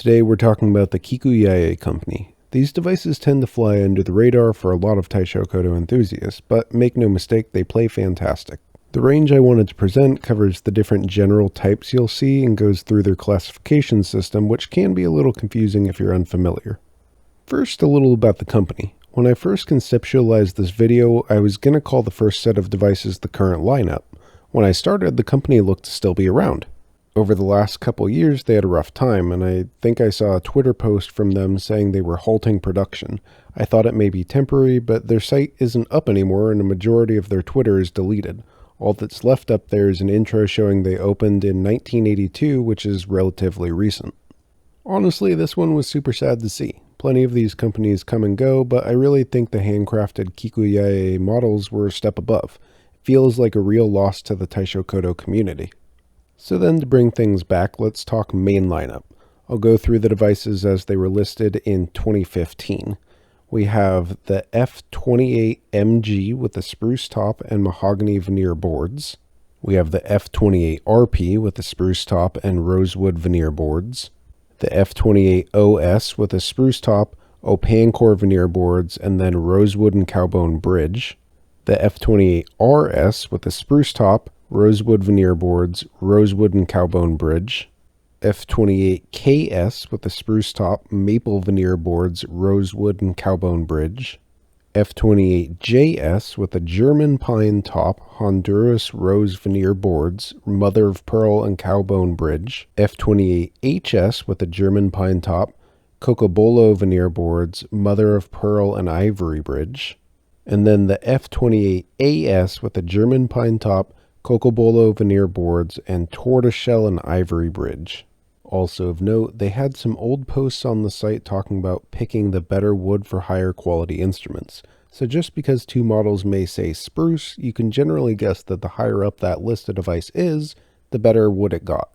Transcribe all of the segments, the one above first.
Today we're talking about the Kikuyae company. These devices tend to fly under the radar for a lot of Taishokoto enthusiasts, but make no mistake, they play fantastic. The range I wanted to present covers the different general types you'll see and goes through their classification system, which can be a little confusing if you're unfamiliar. First, a little about the company. When I first conceptualized this video, I was going to call the first set of devices the current lineup. When I started, the company looked to still be around. Over the last couple years, they had a rough time, and I think I saw a Twitter post from them saying they were halting production. I thought it may be temporary, but their site isn't up anymore and a majority of their Twitter is deleted. All that's left up there is an intro showing they opened in 1982, which is relatively recent. Honestly, this one was super sad to see. Plenty of these companies come and go, but I really think the handcrafted Kikuyae models were a step above. It feels like a real loss to the Taishokoto community. So then to bring things back, let's talk main lineup. I'll go through the devices as they were listed in 2015. We have the F28MG with the spruce top and mahogany veneer boards. We have the F28RP with the spruce top and rosewood veneer boards. The F28OS with a spruce top, opaque veneer boards, and then rosewood and cowbone bridge. The F28RS with a spruce top, rosewood veneer boards, rosewood and cowbone bridge. F28KS with a spruce top, maple veneer boards, rosewood and cowbone bridge. F28JS with a German pine top, Honduras rose veneer boards, mother of pearl and cowbone bridge. F28HS with a German pine top, cocobolo veneer boards, mother of pearl and ivory bridge. And then the F28AS with a German pine top, cocobolo veneer boards, and tortoiseshell and ivory bridge. Also of note, they had some old posts on the site talking about picking the better wood for higher quality instruments. So just because two models may say spruce, you can generally guess that the higher up that list a device is, the better wood it got.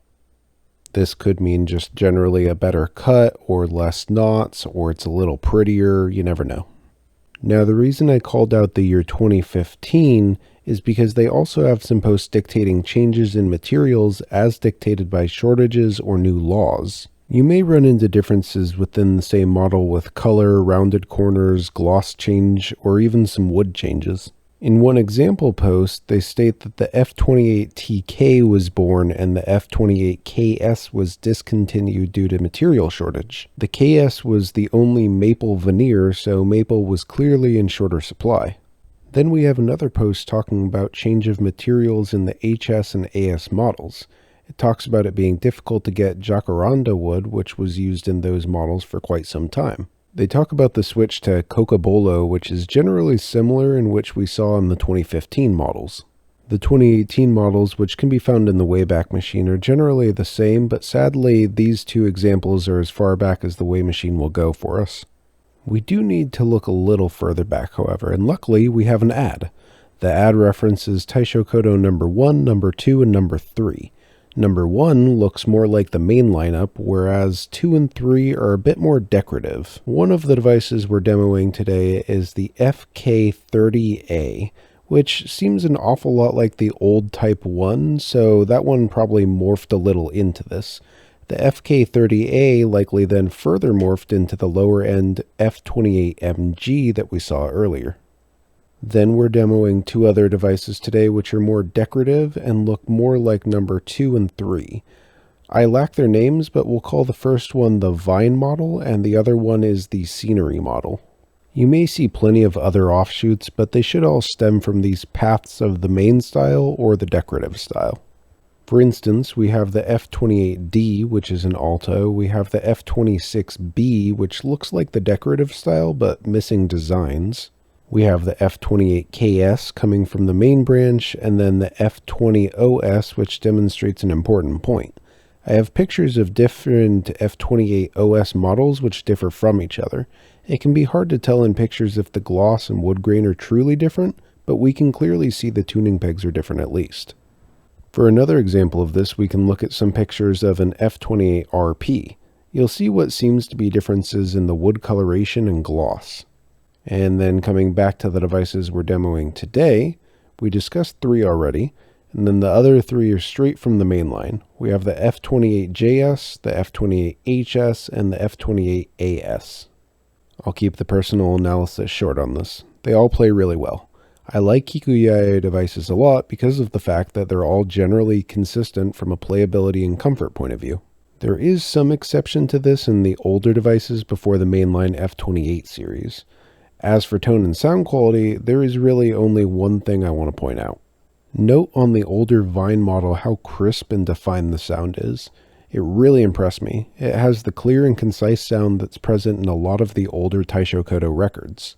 This could mean just generally a better cut, or less knots, or it's a little prettier, you never know. Now the reason I called out the year 2015 is because they also have some posts dictating changes in materials as dictated by shortages or new laws. You may run into differences within the same model with color, rounded corners, gloss change, or even some wood changes. In one example post, they state that the F28TK was born and the F28KS was discontinued due to material shortage. The KS was the only maple veneer, so maple was clearly in shorter supply. Then we have another post talking about change of materials in the HS and AS models. It talks about it being difficult to get jacaranda wood, which was used in those models for quite some time. They talk about the switch to cocobolo, which is generally similar in which we saw in the 2015 models. The 2018 models, which can be found in the Wayback Machine, are generally the same, but sadly these two examples are as far back as the Way Machine will go for us. We do need to look a little further back, however, and luckily we have an ad. The ad references Taishokoto number 1, number 2, and number 3. Number 1 looks more like the main lineup, whereas 2 and 3 are a bit more decorative. One of the devices we're demoing today is the FK30A, which seems an awful lot like the old Type 1, so that one probably morphed a little into this. The FK30A likely then further morphed into the lower end F28MG that we saw earlier. Then we're demoing two other devices today which are more decorative and look more like number 2 and 3. I lack their names, but we'll call the first one the Vine model and the other one is the Scenery model. You may see plenty of other offshoots, but they should all stem from these paths of the main style or the decorative style. For instance, we have the F28D, which is an alto. We have the F26B, which looks like the decorative style, but missing designs. We have the F28KS coming from the main branch, and then the F20OS, which demonstrates an important point. I have pictures of different F28OS models which differ from each other. It can be hard to tell in pictures if the gloss and wood grain are truly different, but we can clearly see the tuning pegs are different at least. For another example of this, we can look at some pictures of an F28RP. You'll see what seems to be differences in the wood coloration and gloss. And then coming back to the devices we're demoing today, we discussed 3 already, And then the other three are straight from the main line. We have the F28JS, the F28HS, and the F28AS. I'll keep the personal analysis short on this. They all play really well. I like Kikuyae devices a lot because of the fact that they're all generally consistent from a playability and comfort point of view. There is some exception to this in the older devices before the mainline F28 series. As for tone and sound quality, there is really only one thing I want to point out. Note on the older Vine model how crisp and defined the sound is. It really impressed me. It has the clear and concise sound that's present in a lot of the older Taishokoto records.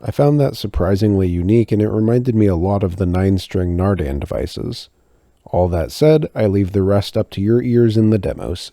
I found that surprisingly unique, and it reminded me a lot of the 9-string Nardan devices. All that said, I leave the rest up to your ears in the demos.